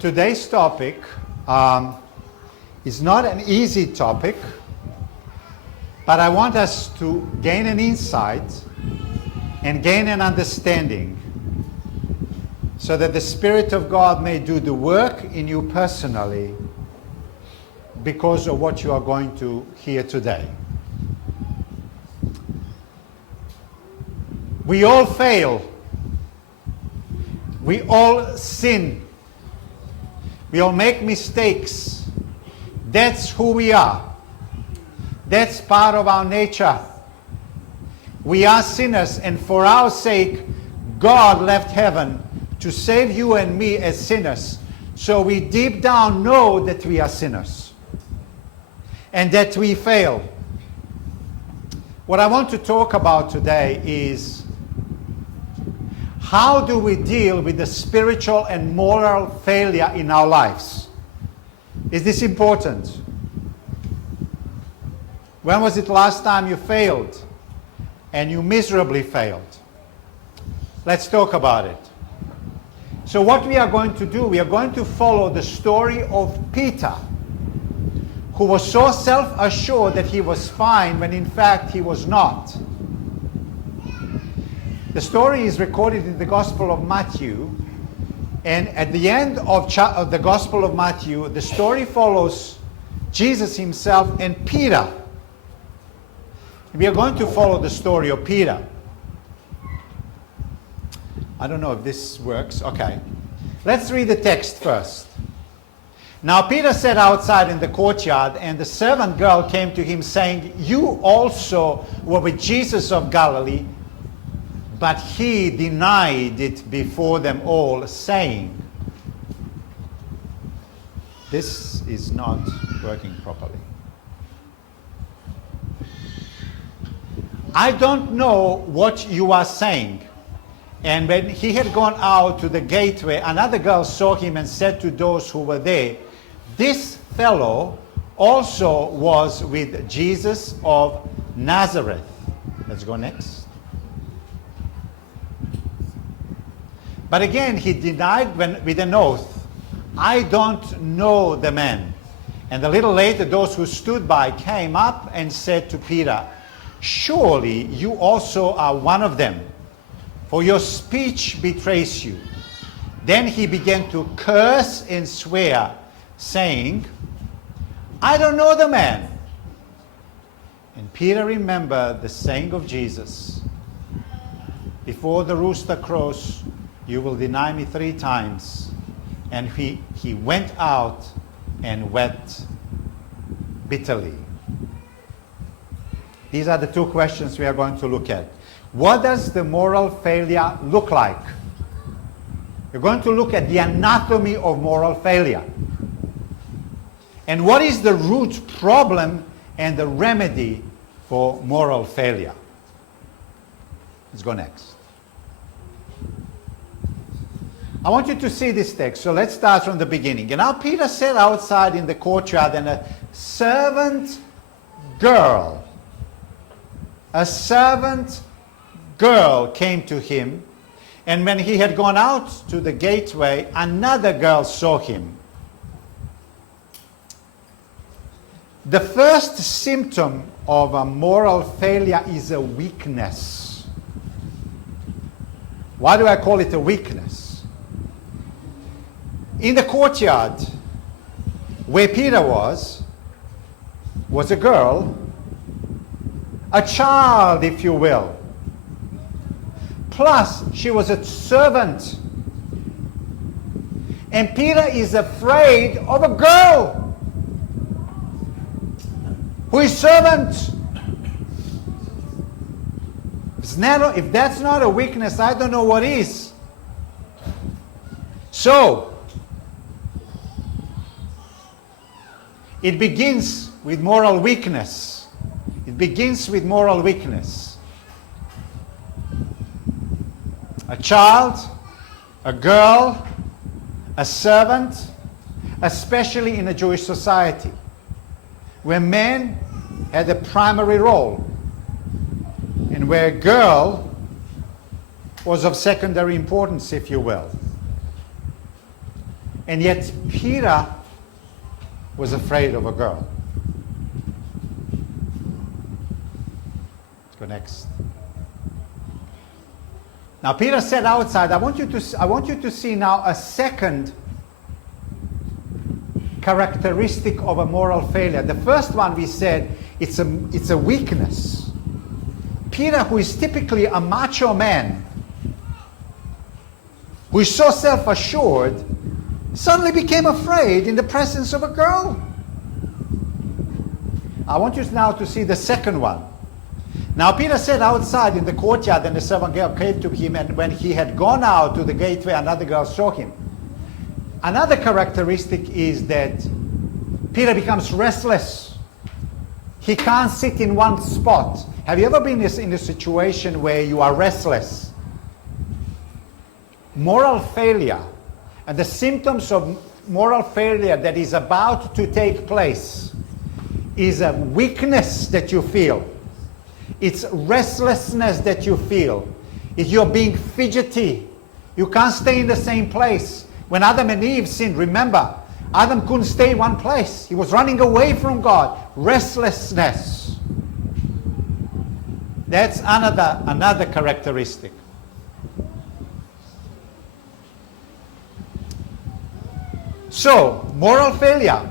today's topic is not an easy topic, but I want us to gain an insight and gain an understanding so that the Spirit of God may do the work in you personally because of what you are going to hear today. We all fail. We all sin. We all make mistakes. That's who we are. That's part of our nature. We are sinners, and for our sake, God left heaven to save you and me as sinners. So we deep down know that we are sinners and that we fail. What I want to talk about today is how do we deal with the spiritual and moral failure in our lives? Is this important? When was it last time you failed and you miserably failed? Let's talk about it. So what we are going to do, we are going to follow the story of Peter, who was so self-assured that he was fine when in fact he was not. The story is recorded in the Gospel of Matthew, and at the end of the Gospel of Matthew, the story follows Jesus himself and Peter. We are going to follow the story of Peter. I don't know if this works. Okay. Let's read the text first. Now Peter sat outside in the courtyard, and the servant girl came to him saying, "You also were with Jesus of Galilee." But he denied it before them all, saying, this is not working properly. "I don't know what you are saying." And when he had gone out to the gateway, another girl saw him and said to those who were there, "This fellow also was with Jesus of Nazareth." Let's go next. But again he denied with an oath, "I don't know the man." And a little later those who stood by came up and said to Peter, "Surely you also are one of them, for your speech betrays you." Then he began to curse and swear, saying, "I don't know the man." And Peter remembered the saying of Jesus, "Before the rooster crows, you will deny me 3 times." And he went out and wept bitterly. These are the 2 questions we are going to look at. What does the moral failure look like? We're going to look at the anatomy of moral failure. And what is the root problem and the remedy for moral failure? Let's go next. I want you to see this text, so let's start from the beginning. And now Peter sat outside in the courtyard, and a servant girl came to him, and when he had gone out to the gateway, another girl saw him. The first symptom of a moral failure is a weakness. Why do I call it a weakness? In the courtyard where Peter was a girl, a child, if you will. Plus, she was a servant. And Peter is afraid of a girl who is servant. If that's not a weakness, I don't know what is. So, it begins with moral weakness. It begins with moral weakness. A child, a girl, a servant, especially in a Jewish society, where men had a primary role and where a girl was of secondary importance, if you will. And yet Peter was afraid of a girl. Let's go next. Now Peter said outside, I want you to see now a second characteristic of a moral failure. The first one we said, it's a weakness. Peter, who is typically a macho man, who is so self-assured, suddenly became afraid in the presence of a girl. I want you now to see the second one. Now Peter sat outside in the courtyard, and the servant girl came to him, and when he had gone out to the gateway, another girl saw him. Another characteristic is that Peter becomes restless. He can't sit in one spot. Have you ever been in a situation where you are restless? Moral failure, and the symptoms of moral failure that is about to take place is a weakness that you feel. It's restlessness that you feel. You're being fidgety. You can't stay in the same place. When Adam and Eve sinned, remember, Adam couldn't stay in one place. He was running away from God. Restlessness. That's another characteristic. So, moral failure,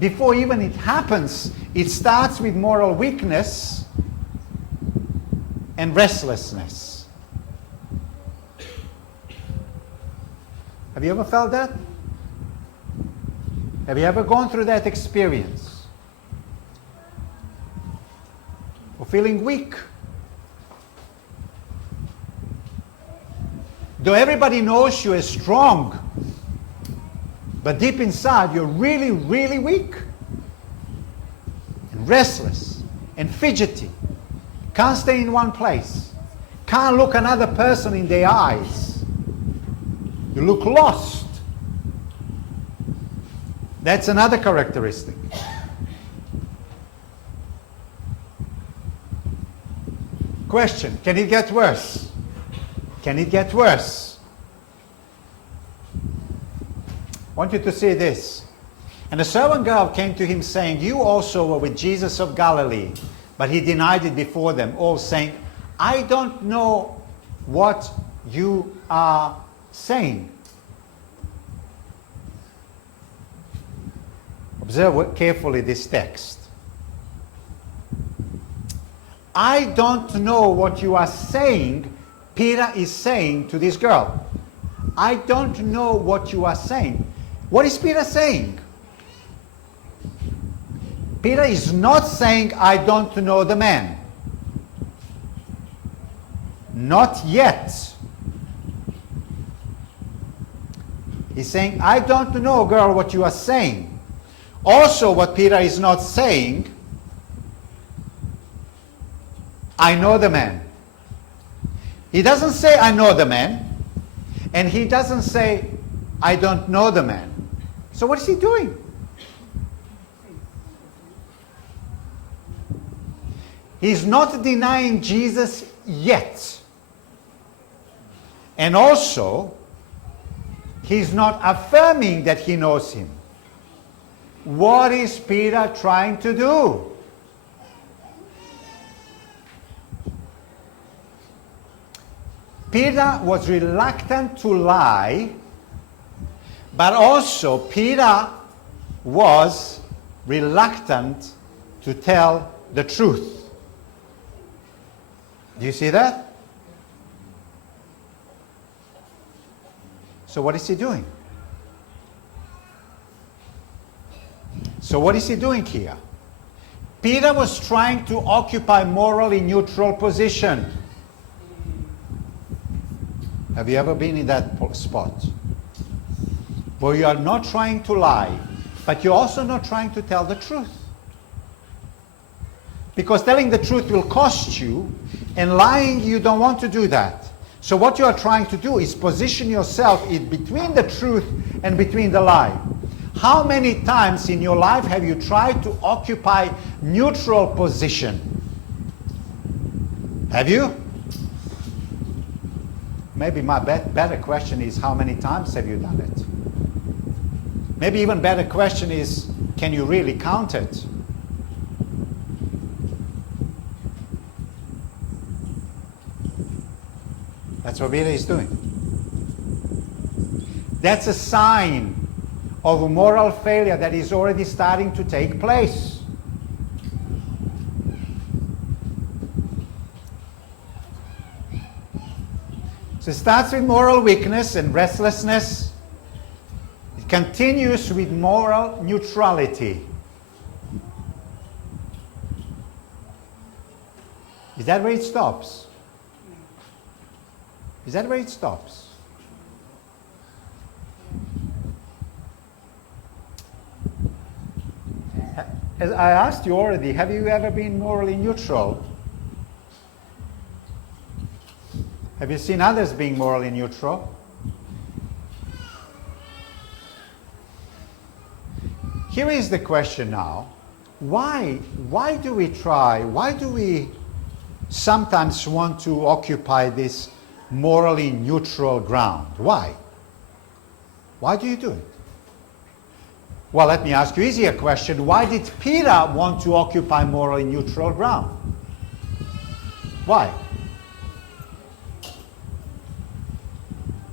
before even it happens, it starts with moral weakness and restlessness. Have you ever felt that? Have you ever gone through that experience? Or feeling weak? Though everybody knows you as strong, but deep inside you're really, really weak and restless and fidgety. Can't stay in one place. Can't look another person in the eyes. You look lost. That's another characteristic. Question, can it get worse? Can it get worse? I want you to see this. And a servant girl came to him saying, you also were with Jesus of Galilee. But he denied it before them all, saying, I don't know what you are saying. Observe carefully this text. I don't know what you are saying, Peter is saying to this girl. I don't know what you are saying. What is Peter saying? Peter is not saying, I don't know the man. Not yet. He's saying, I don't know, girl, what you are saying. Also, what Peter is not saying, I know the man. He doesn't say, I know the man. And he doesn't say, I don't know the man. So what is he doing? He's not denying Jesus yet. And also, he's not affirming that he knows him. What is Peter trying to do? Peter was reluctant to lie, but also Peter was reluctant to tell the truth. Do you see that? So what is he doing? So what is he doing here? Peter was trying to occupy morally neutral position. Have you ever been in that spot? Where you are not trying to lie, but you're also not trying to tell the truth. Because telling the truth will cost you, and lying, you don't want to do that. So what you are trying to do is position yourself in between the truth and between the lie. How many times in your life have you tried to occupy neutral position? Have you? Maybe my better question is, how many times have you done it? Maybe even better question is, can you really count it? That's what Vida is doing. That's a sign of a moral failure that is already starting to take place. So it starts with moral weakness and restlessness. It continues with moral neutrality. Is that where it stops? Is that where it stops? As I asked you already, have you ever been morally neutral? Have you seen others being morally neutral? Here is the question now. Why do we try? Why do we sometimes want to occupy this morally neutral ground? Why? Why do you do it? Well, let me ask you an easier question. Why did Peter want to occupy morally neutral ground? Why?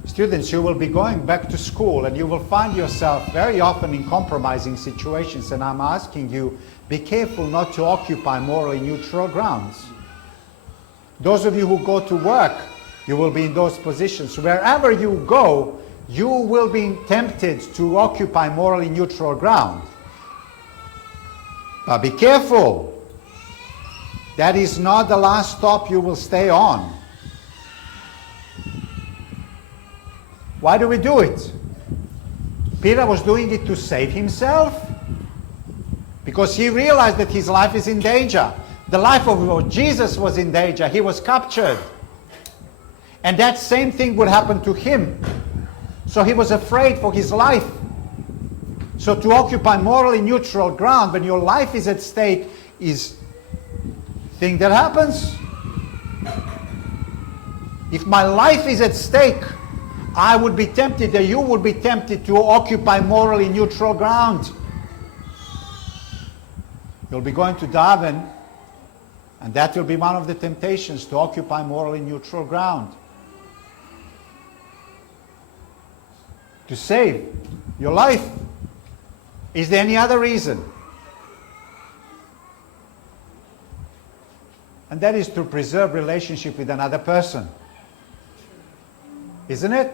Students, you will be going back to school and you will find yourself very often in compromising situations, and I'm asking you, be careful not to occupy morally neutral grounds. Those of you who go to work, you will be in those positions. Wherever you go, you will be tempted to occupy morally neutral ground. But be careful. That is not the last stop you will stay on. Why do we do it? Peter was doing it to save himself, because he realized that his life is in danger. The life of Jesus was in danger. He was captured. And that same thing would happen to him. So he was afraid for his life. So to occupy morally neutral ground when your life is at stake is a thing that happens. If my life is at stake, I would be tempted, or you would be tempted to occupy morally neutral ground. You'll be going to Darwin, and that will be one of the temptations, to occupy morally neutral ground. To save your life. Is there any other reason? And that is to preserve relationship with another person. Isn't it?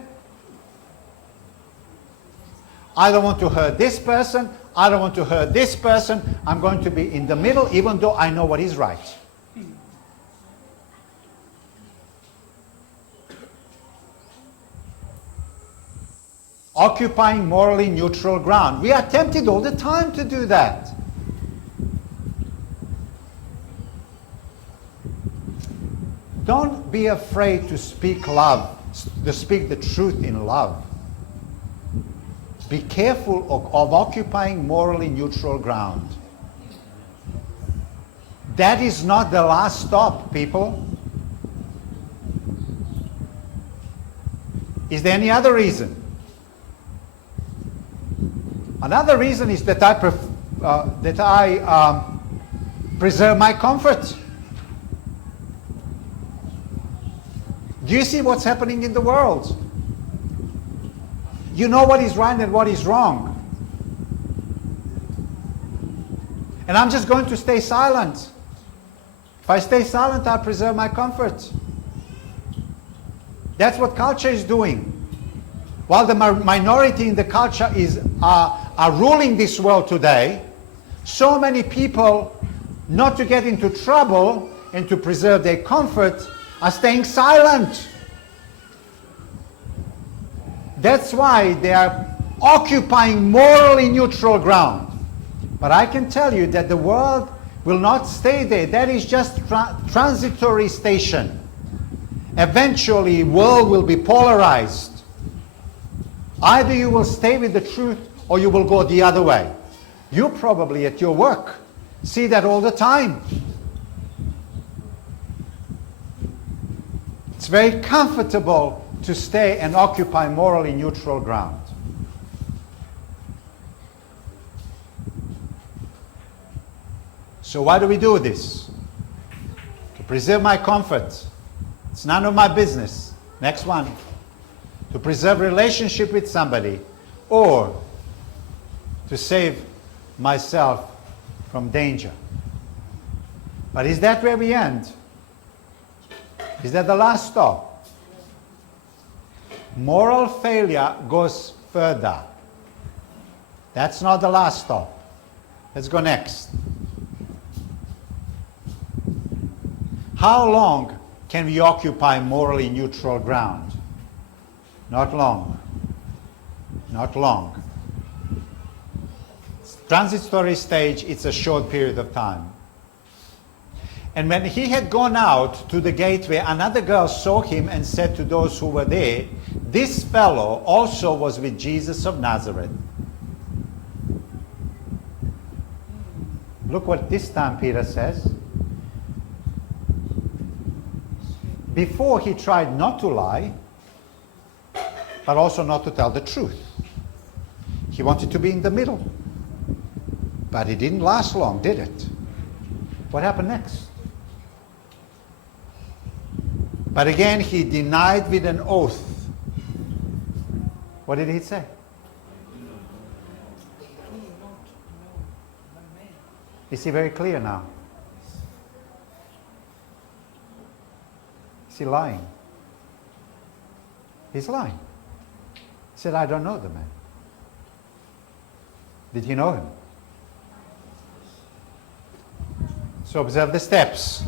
I don't want to hurt this person. I don't want to hurt this person. I'm going to be in the middle, even though I know what is right. Occupying morally neutral ground. We are tempted all the time to do that. Don't be afraid to speak love, to speak the truth in love. Be careful of occupying morally neutral ground. That is not the last stop, people. Is there any other reason? Another reason is that I preserve my comfort. Do you see what's happening in the world? You know what is right and what is wrong. And I'm just going to stay silent. If I stay silent, I preserve my comfort. That's what culture is doing. While the minority in the culture are ruling this world today, so many people, not to get into trouble and to preserve their comfort, are staying silent. That's why they are occupying morally neutral ground. But I can tell you that the world will not stay there. That is just transitory station. Eventually, world will be polarized. Either you will stay with the truth or you will go the other way. You probably at your work see that all the time. It's very comfortable to stay and occupy morally neutral ground. So why do we do this? To preserve my comfort. It's none of my business. Next one. To preserve relationship with somebody, or to save myself from danger. But is that where we end? Is that the last stop? Moral failure goes further. That's not the last stop. Let's go next. How long can we occupy morally neutral ground? Not long. Not long. Transitory stage, it's a short period of time. And when he had gone out to the gateway, another girl saw him and said to those who were there, "This fellow also was with Jesus of Nazareth." Look what this time Peter says. Before he tried not to lie, but also not to tell the truth. He wanted to be in the middle. But it didn't last long, did it? What happened next? But again, he denied with an oath. What did he say? Is he very clear now? Is he lying? He's lying. He said, "I don't know the man." Did he know him? So observe the steps.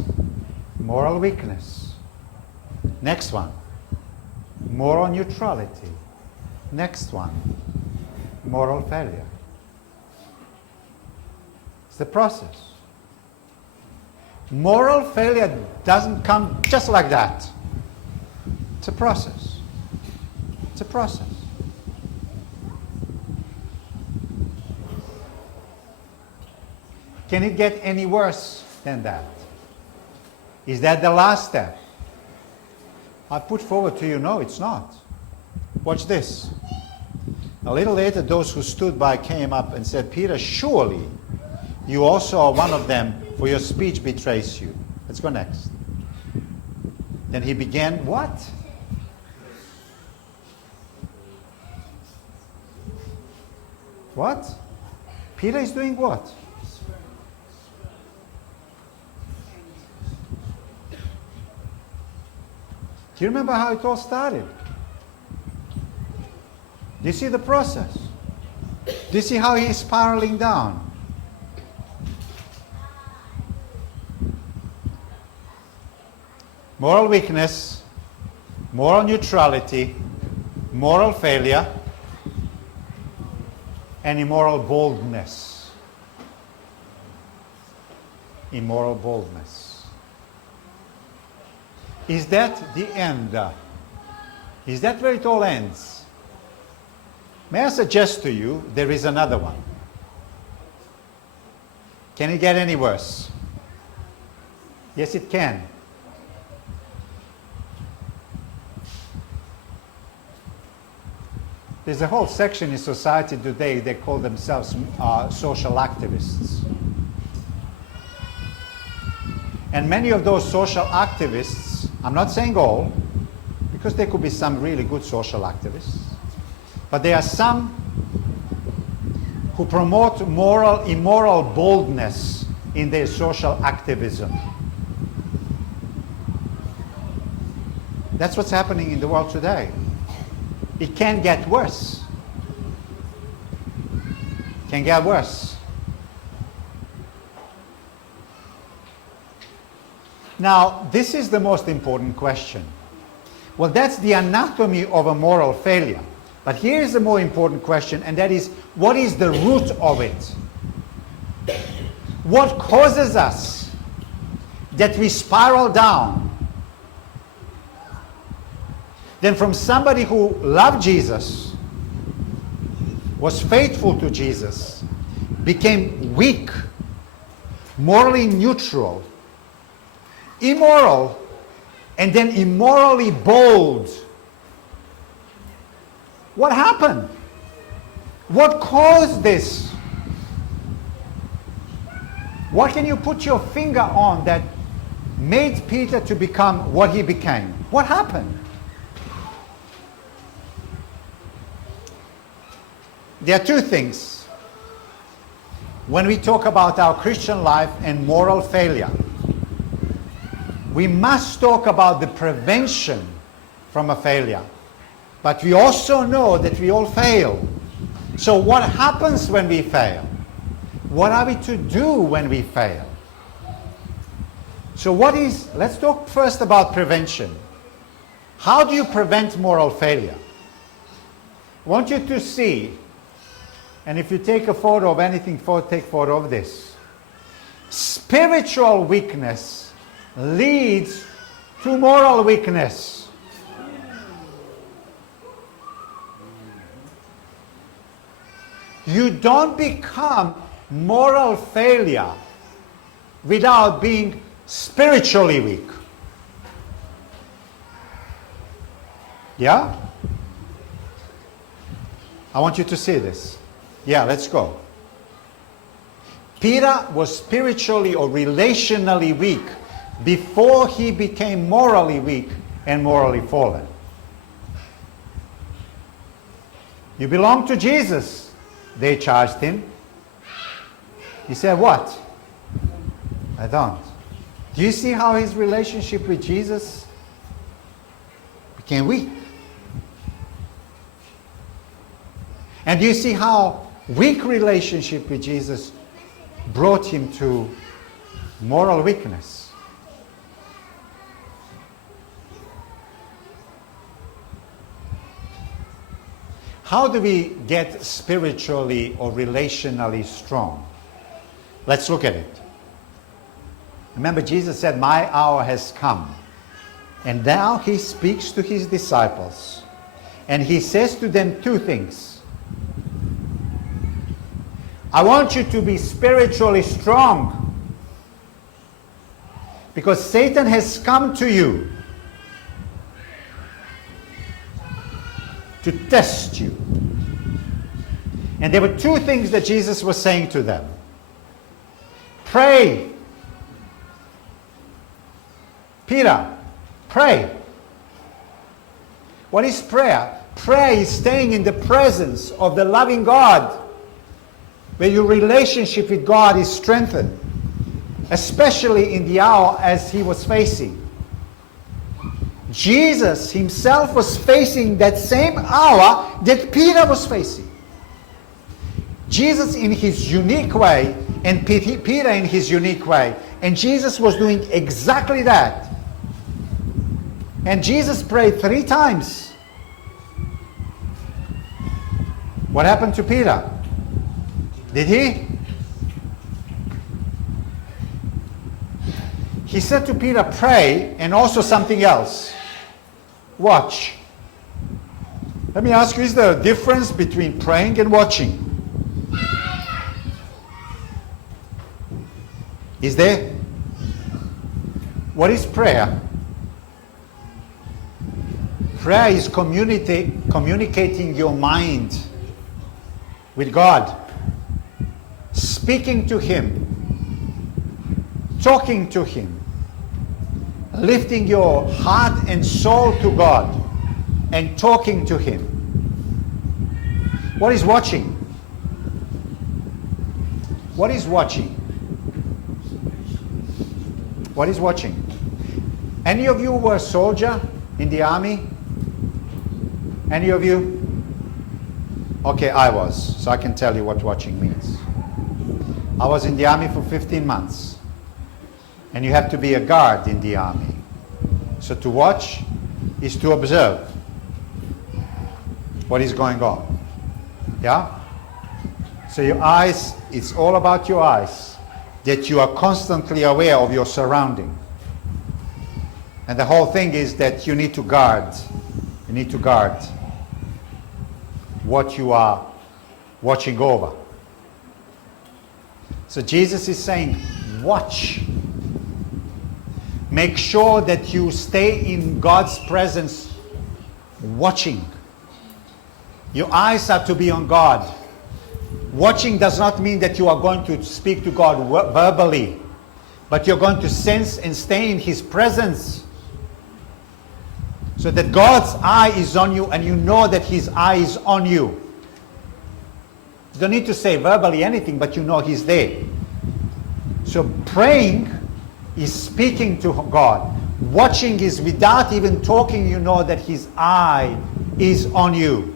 Moral weakness. Next one. Moral neutrality. Next one. Moral failure. It's the process. Moral failure doesn't come just like that. It's a process. It's a process. Can it get any worse than that? Is that the last step? I put forward to you, no, it's not. Watch this. A little later, those who stood by came up and said, "Peter, surely you also are one of them, for your speech betrays you." Let's go next. Then he began, what? What? Peter is doing what? Do you remember how it all started? Do you see the process? Do you see how he's spiraling down? Moral weakness, moral neutrality, moral failure, and immoral boldness. Immoral boldness. Is that the end? Is that where it all ends? May I suggest to you, there is another one. Can it get any worse? Yes, it can. There's a whole section in society today, they call themselves social activists. And many of those social activists, I'm not saying all, because there could be some really good social activists, but there are some who promote immoral boldness in their social activism. That's what's happening in the world today. It can get worse. It can get worse. Now, this is the most important question. Well, that's the anatomy of a moral failure. But here is the more important question, and that is, what is the root of it? What causes us that we spiral down? Then from somebody who loved Jesus, was faithful to Jesus, became weak, morally neutral, immoral, and then immorally bold. What happened? What caused this? What can you put your finger on that made Peter to become what he became? What happened? There are two things when we talk about our Christian life and moral failure. We must talk about the prevention from a failure. But we also know that we all fail. So what happens when we fail? What are we to do when we fail? So let's talk first about prevention. How do you prevent moral failure? I want you to see, and if you take a photo of anything, take photo of this. Spiritual weakness leads to moral weakness. You don't become moral failure without being spiritually weak. Yeah? I want you to see this. Yeah, let's go. Peter was spiritually or relationally weak before he became morally weak and morally fallen. You belong to Jesus, they charged him. He said, what? I don't. Do you see how his relationship with Jesus became weak? And do you see how weak relationship with Jesus brought him to moral weakness? How do we get spiritually or relationally strong? Let's look at it. Remember, Jesus said, my hour has come. And now he speaks to his disciples. And he says to them two things. I want you to be spiritually strong. Because Satan has come to you to test you. And there were two things that Jesus was saying to them. Pray. Peter, pray. What is prayer? Prayer is staying in the presence of the loving God, where your relationship with God is strengthened, especially in the hour as he was facing. Jesus himself was facing that same hour that Peter was facing. Jesus in his unique way and Peter in his unique way. And Jesus was doing exactly that. And Jesus prayed 3 times. What happened to Peter? Did he? He said to Peter, pray, and also something else. Watch. Let me ask you, is there a difference between praying and watching? Is there? What is prayer? Prayer is communicating your mind with God, speaking to him, talking to him, lifting your heart and soul to God and talking to him. What is watching? What is watching? What is watching? Any of you were a soldier in the army? Any of you? Okay, I was, so I can tell you what watching means. I was in the army for 15 months. And you have to be a guard in the army. So to watch is to observe what is going on. Yeah? So your eyes, it's all about your eyes, that you are constantly aware of your surrounding. And the whole thing is that you need to guard. You need to guard what you are watching over. So Jesus is saying, watch. Make sure that you stay in God's presence watching. Your eyes are to be on God. Watching does not mean that you are going to speak to God verbally, but you're going to sense and stay in His presence, so that God's eye is on you and you know that His eye is on you. You don't need to say verbally anything, but you know He's there. So praying is speaking to God. Watching is without even talking, you know that His eye is on you.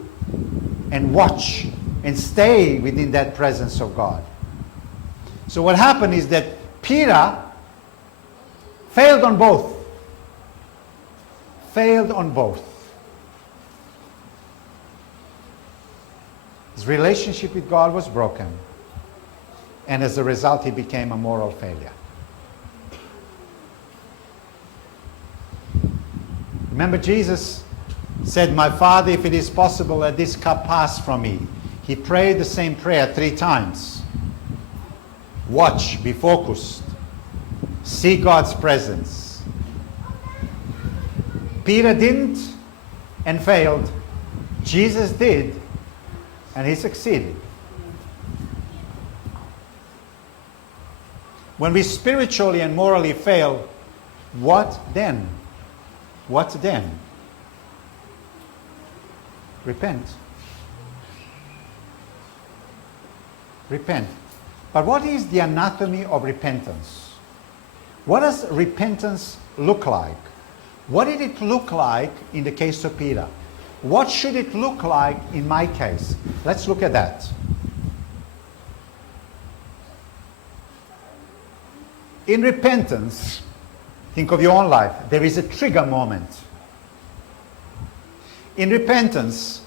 And watch and stay within that presence of God. So what happened is that Peter failed on both. Failed on both. His relationship with God was broken. And as a result, he became a moral failure. Remember, Jesus said, "My Father, if it is possible, let this cup pass from me." He prayed the same prayer 3 times. Watch, be focused. See God's presence. Peter didn't and failed. Jesus did and he succeeded. When we spiritually and morally fail, what then? What then? Repent. Repent. But what is the anatomy of repentance? What does repentance look like? What did it look like in the case of Peter? What should it look like in my case? Let's look at that. In repentance, think of your own life. There is a trigger moment. In repentance,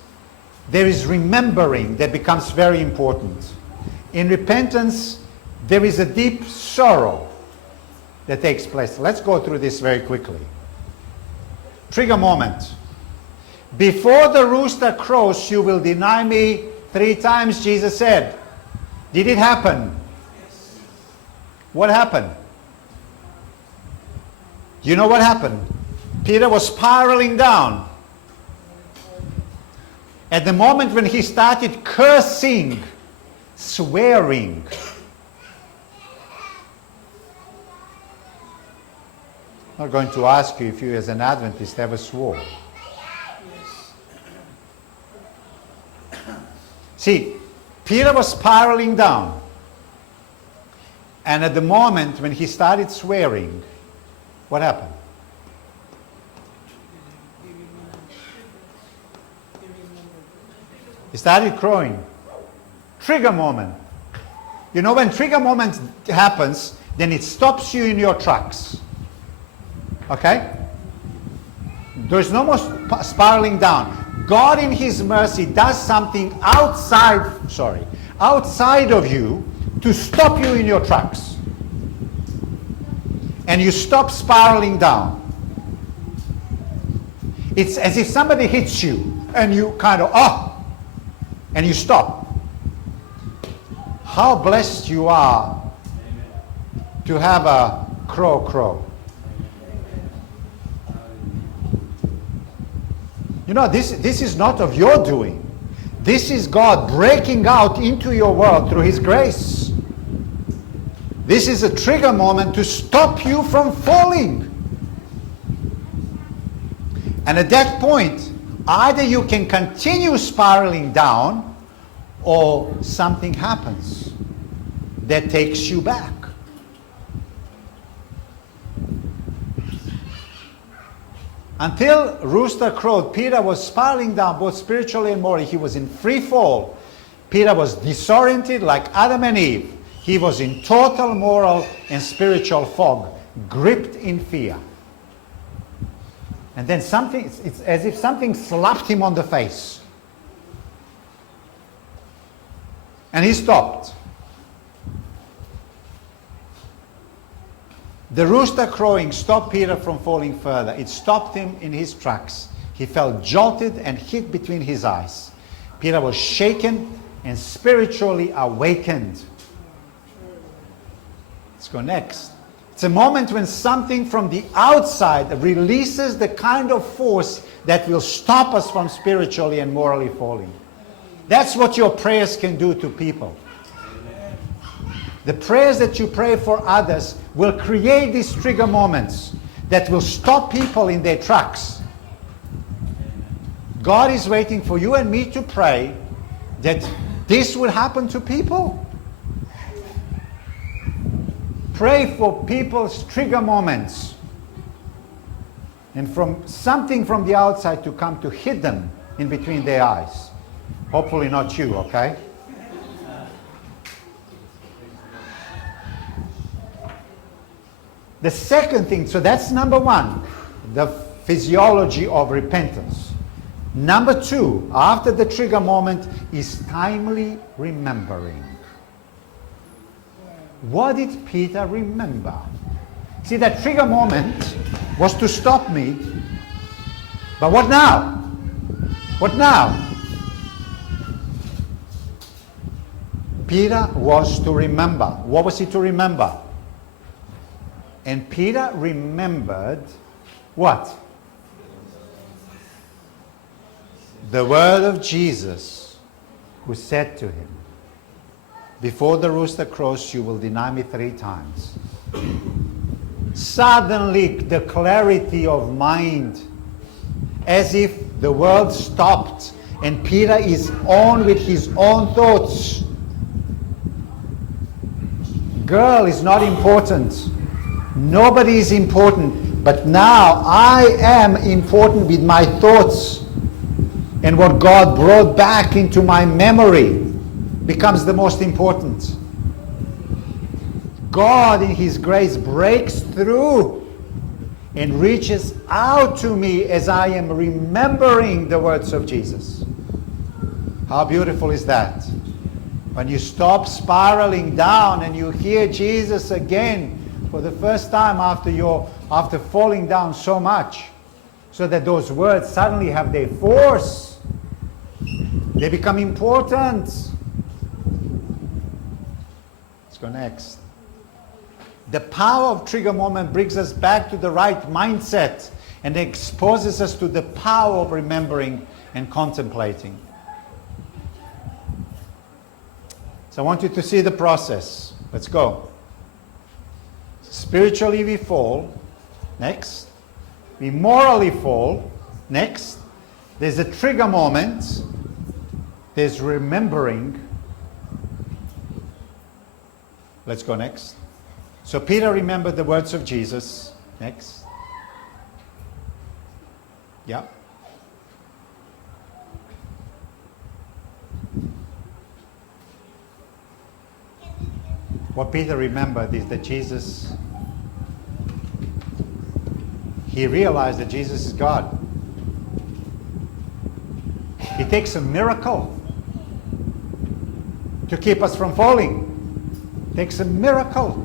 there is remembering that becomes very important. In repentance, there is a deep sorrow that takes place. Let's go through this very quickly. Trigger moment. Before the rooster crows, you will deny me 3 times, Jesus said. Did it happen? Yes. What happened? You know what happened? Peter was spiraling down. At the moment when he started cursing, swearing, I'm not going to ask you if you as an Adventist ever swore. See, Peter was spiraling down. And at the moment when he started swearing, what happened? He started crowing. Trigger moment. You know, when trigger moment happens, then it stops you in your tracks. Okay? There's no more spiraling down. God in His mercy does something outside of you to stop you in your tracks. And you stop spiraling down. It's as if somebody hits you and you kind of, and you stop. How blessed you are to have a crow. You know, this is not of your doing. This is God breaking out into your world through His grace. This is a trigger moment to stop you from falling. And at that point, either you can continue spiraling down, or something happens that takes you back. Until rooster crowed, Peter was spiraling down both spiritually and morally. He was in free fall. Peter was disoriented like Adam and Eve. He was in total moral and spiritual fog, gripped in fear. And then it's as if something slapped him on the face. And he stopped. The rooster crowing stopped Peter from falling further. It stopped him in his tracks. He felt jolted and hit between his eyes. Peter was shaken and spiritually awakened. Let's go next. It's a moment when something from the outside releases the kind of force that will stop us from spiritually and morally falling. That's what your prayers can do to people. The prayers that you pray for others will create these trigger moments that will stop people in their tracks. God is waiting for you and me to pray that this will happen to people. Pray for people's trigger moments and from something from the outside to come to hit them in between their eyes. Hopefully not you, okay? The second thing, so that's number one, the physiology of repentance. Number two, after the trigger moment, is timely remembering. What did Peter remember? See, that trigger moment was to stop me. But what now? What now? Peter was to remember. What was he to remember? And Peter remembered what? The word of Jesus, who said to him, before the rooster crows, you will deny me 3 times. Suddenly, the clarity of mind, as if the world stopped and Peter is on with his own thoughts. Girl is not important. Nobody is important. But now I am important with my thoughts. And what God brought back into my memory becomes the most important. God in His grace breaks through and reaches out to me as I am remembering the words of Jesus. How beautiful is that? When you stop spiraling down and you hear Jesus again for the first time after falling down so much, so that those words suddenly have their force. They become important. Let's go next. The power of trigger moment brings us back to the right mindset and exposes us to the power of remembering and contemplating. So I want you to see the process. Let's go. Spiritually we fall. Next. We morally fall. Next. There's a trigger moment. There's remembering. Let's go next. So Peter remembered the words of Jesus. Next. Yeah. What Peter remembered is that he realized that Jesus is God. It takes a miracle to keep us from falling. It takes a miracle.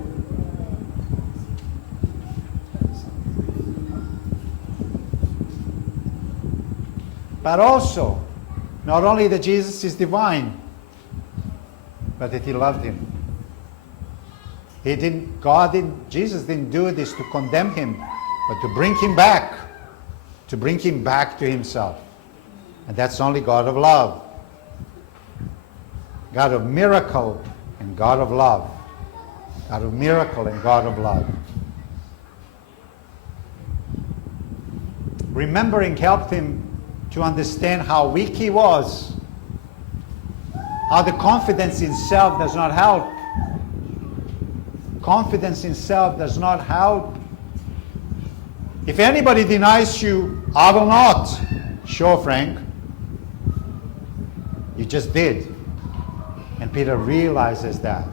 But also, not only that Jesus is divine, but that He loved him. Jesus didn't do this to condemn him, but to bring him back to Himself. And that's only God of love. God of miracle and God of love. God of miracle and God of love. Remembering helped him to understand how weak he was, how the confidence in self does not help. Confidence in self does not help. If anybody denies you, I will not. Sure, Frank. You just did. And Peter realizes that.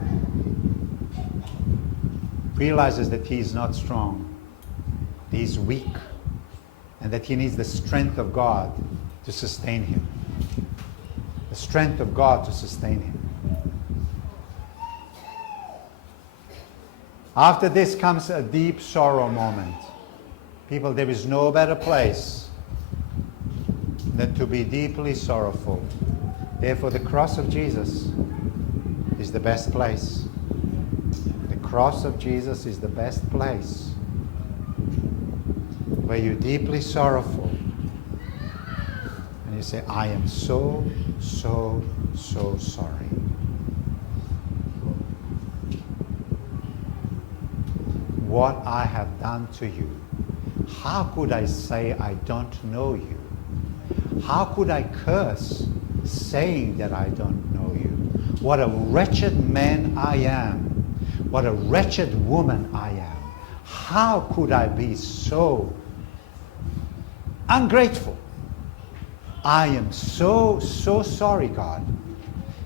Realizes that he is not strong. He is weak. And that he needs the strength of God to sustain him. The strength of God to sustain him. After this comes a deep sorrow moment. People, there is no better place than to be deeply sorrowful. Therefore, the cross of Jesus is the best place. The cross of Jesus is the best place where you're deeply sorrowful and you say, I am so, so, so sorry. what I have done to you. How could I say I don't know you? How could I curse saying that I don't know you? What a wretched man I am. What a wretched woman I am. How could I be so ungrateful? I am so sorry, God.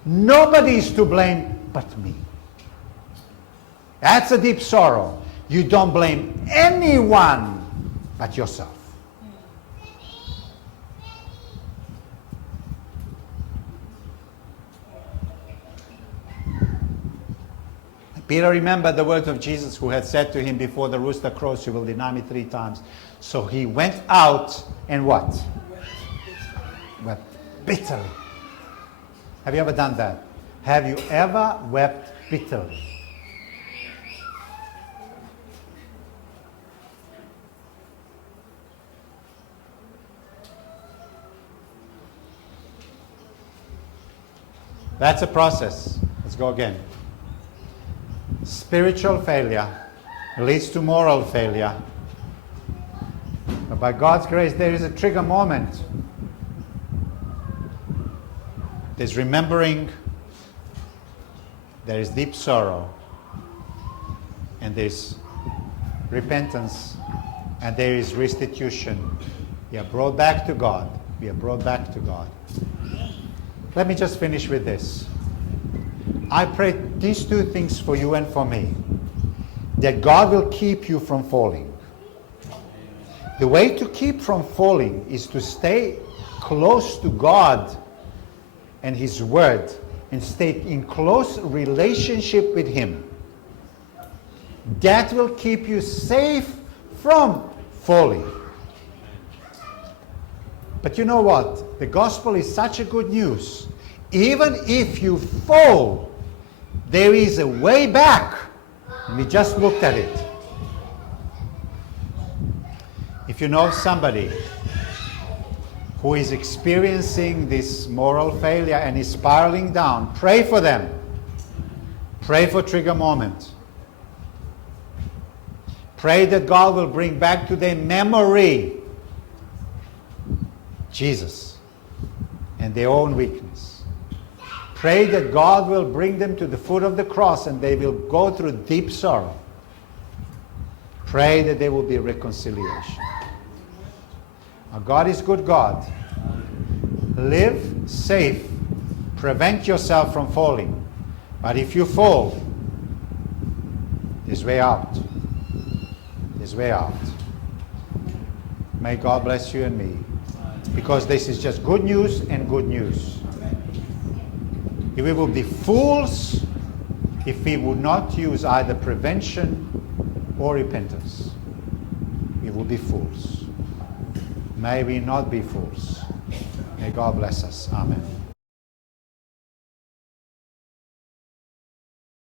Nobody is to blame but me. That's a deep sorrow. You don't blame anyone but yourself. Peter remembered the words of Jesus, who had said to him, before the rooster crows, you will deny me 3 times. So he went out and what? Wept bitterly. Have you ever done that? Have you ever wept bitterly? That's a process. Let's go again. Spiritual failure leads to moral failure. But by God's grace, there is a trigger moment. There's remembering, there is deep sorrow, and there's repentance, and there is restitution. We are brought back to God. We are brought back to God. Let me just finish with this. I pray these 2 things for you and for me. That God will keep you from falling. The way to keep from falling is to stay close to God and His Word and stay in close relationship with Him. That will keep you safe from falling. But you know what? The gospel is such a good news. Even if you fall, there is a way back. And we just looked at it. If you know somebody who is experiencing this moral failure and is spiraling down, pray for them. Pray for trigger moment. Pray that God will bring back to their memory Jesus and their own weakness. Pray that God will bring them to the foot of the cross and they will go through deep sorrow. Pray that there will be reconciliation. Now, God is good God. Live safe. Prevent yourself from falling. But if you fall, there's way out. There's way out. May God bless you and me. Because this is just good news and good news. We will be fools if we would not use either prevention or repentance. We will be fools. May we not be fools. May God bless us. Amen.